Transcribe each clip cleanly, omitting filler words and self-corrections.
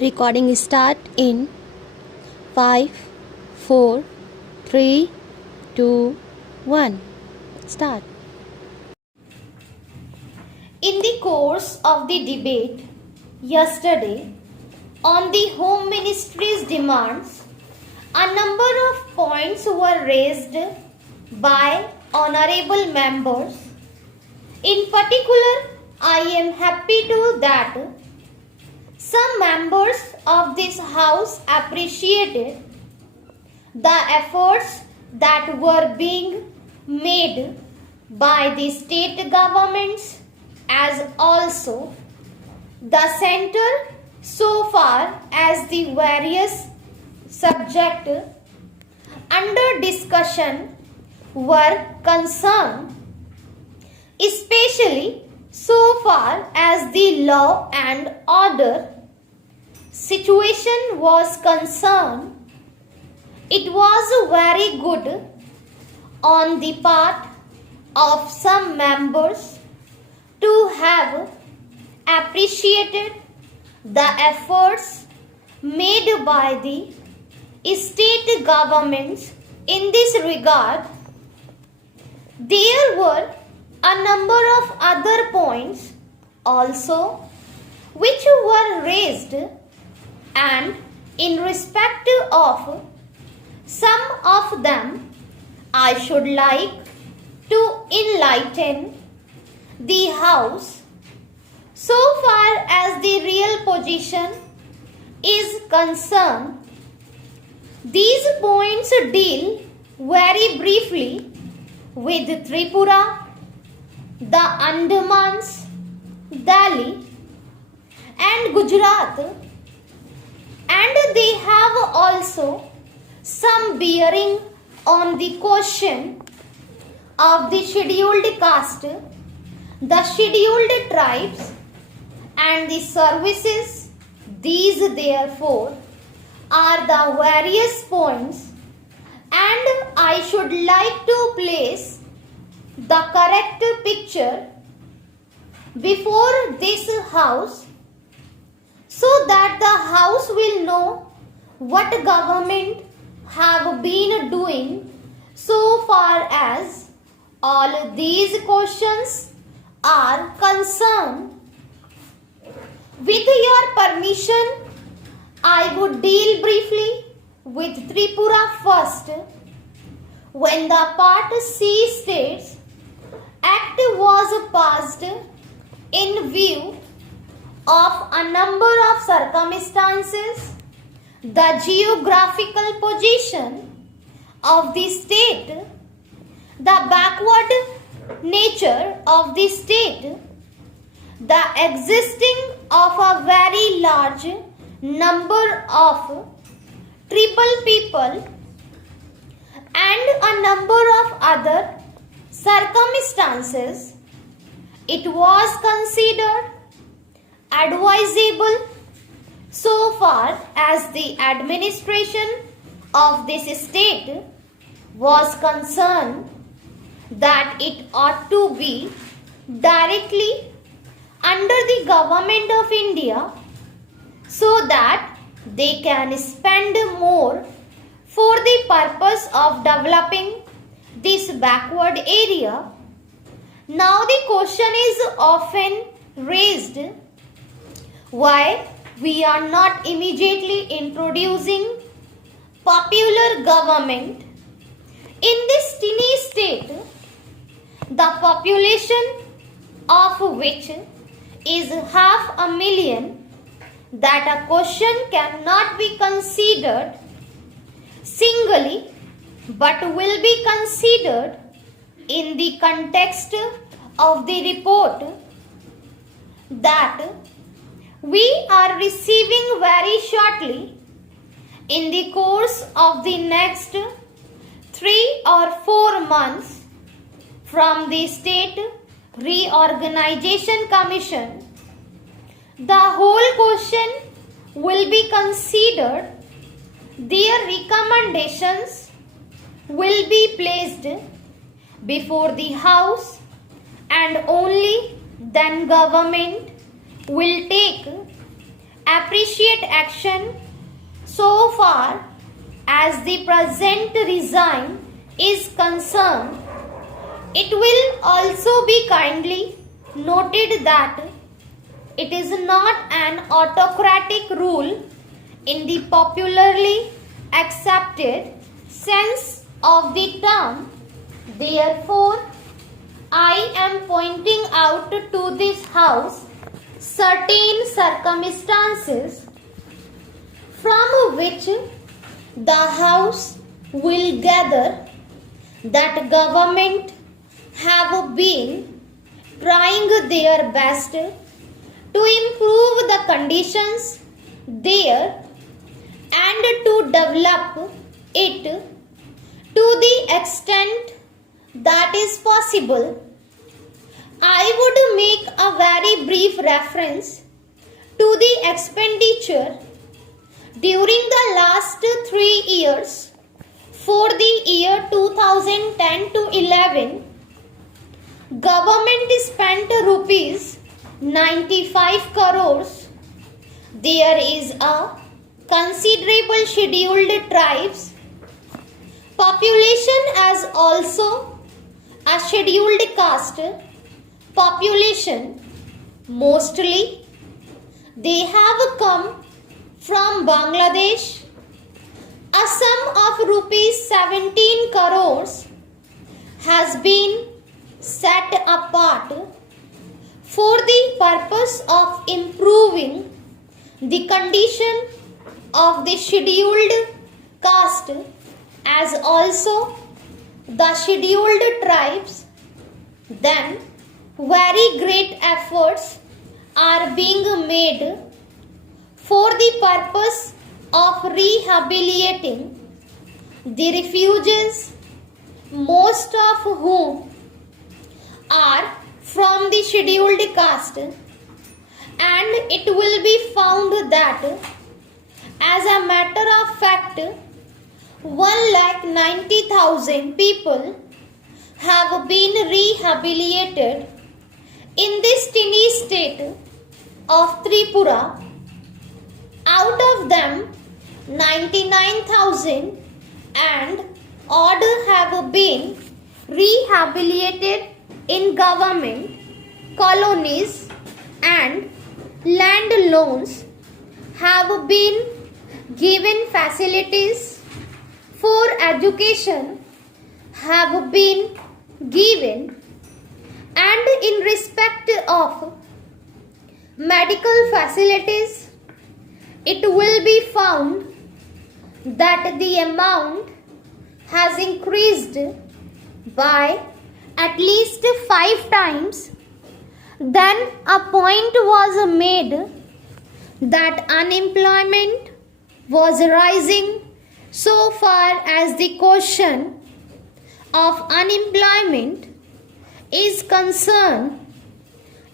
Recording start in 5, 4, 3, 2, 1. Start. In the course of the debate yesterday on the Home Ministry's demands, a number of points were raised by honorable members. In particular, I am happy to that some members of this House appreciated the efforts that were being made by the state governments as also the center so far as the various subjects under discussion were concerned, especially so far as the law and order situation was concerned. It was very good on the part of some members to have appreciated the efforts made by the state governments in this regard. There were a number of other points also which were raised, and in respect of some of them I should like to enlighten the House so far as the real position is concerned. These points deal very briefly with Tripura, the Andamans, Delhi and Gujarat, and they have also some bearing on the question of the scheduled caste, the scheduled tribes and the services. These therefore are the various points, and I should like to place the correct picture before this House so that the House will know what government have been doing so far as all these questions are concerned. With your permission, I would deal briefly with Tripura first. When the Part C states Act was passed in view of a number of circumstances, the geographical position of the state, the backward nature of the state, the existing of a very large number of tribal people, and a number of other circumstances, it was considered advisable so far as the administration of this state was concerned that it ought to be directly under the government of India so that they can spend more for the purpose of developing this backward area. Now the question is often raised why we are not immediately introducing popular government in this tiny state, the population of which is 500,000, that a question cannot be considered singly but will be considered in the context of the report that we are receiving very shortly in the course of the next 3 or 4 months from the State Reorganization Commission. The whole question will be considered. Their recommendations will be placed before the House, and only then government will take appreciate action so far as the present design is concerned. It will also be kindly noted that it is not an autocratic rule in the popularly accepted sense of the term. Therefore, I am pointing out to this house certain circumstances from which the house will gather that government have been trying their best to improve the conditions there and to develop it to the extent that is possible. I would make a very brief reference to the expenditure during the last 3 years. For the year 2010 to 11, government spent rupees 95 crores. There is a considerable scheduled tribes population as also a scheduled caste population. Mostly they have come from Bangladesh. A sum of rupees 17 crores has been set apart for the purpose of improving the condition of the scheduled caste as also the scheduled tribes. Then very great efforts are being made for the purpose of rehabilitating the refugees, most of whom are from the scheduled caste, and it will be found that as a matter of fact 1,90,000 people have been rehabilitated in this tiny state of Tripura. Out of them 99,000 and odd have been rehabilitated in government colonies, and land loans have been given. Facilities for education have been given, and in respect of medical facilities it will be found that the amount has increased by at least 5 times. Then a point was made that unemployment was rising. So far as the question of unemployment is concerned,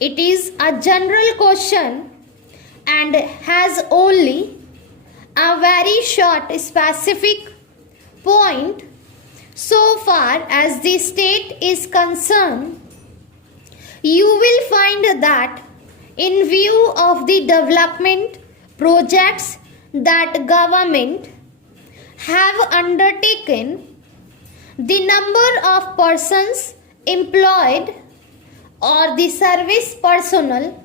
it is a general question and has only a very short specific point. So far as the state is concerned, you will find that in view of the development projects that government have undertaken, the number of persons employed or the service personnel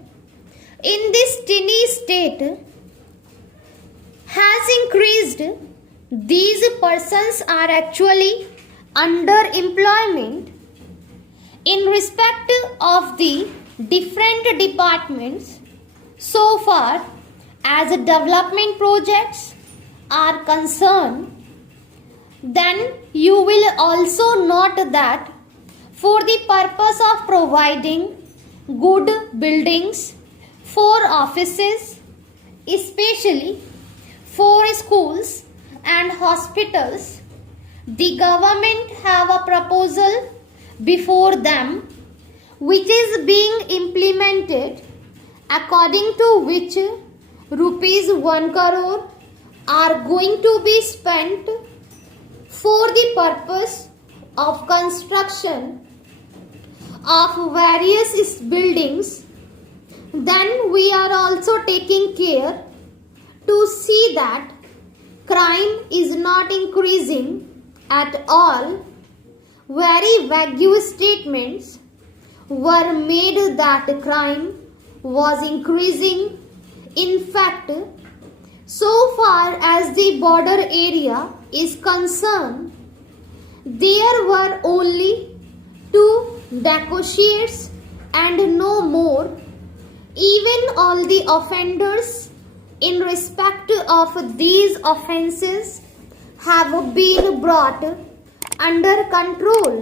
in this tiny state has increased. These persons are actually underemployment in respect of the different departments. So far as development projects are concerned, then you will also note that for the purpose of providing good buildings for offices, especially for schools and hospitals, the government have a proposal before them which is being implemented, according to which rupees 1 crore are going to be spent for the purpose of construction of various buildings. Then we are also taking care to see that crime is not increasing at all, very vague statements were made that crime was increasing. In fact, so far as the border area is concerned, there were only 2 dacoits and no more. Even all the offenders in respect of these offences have been brought under control.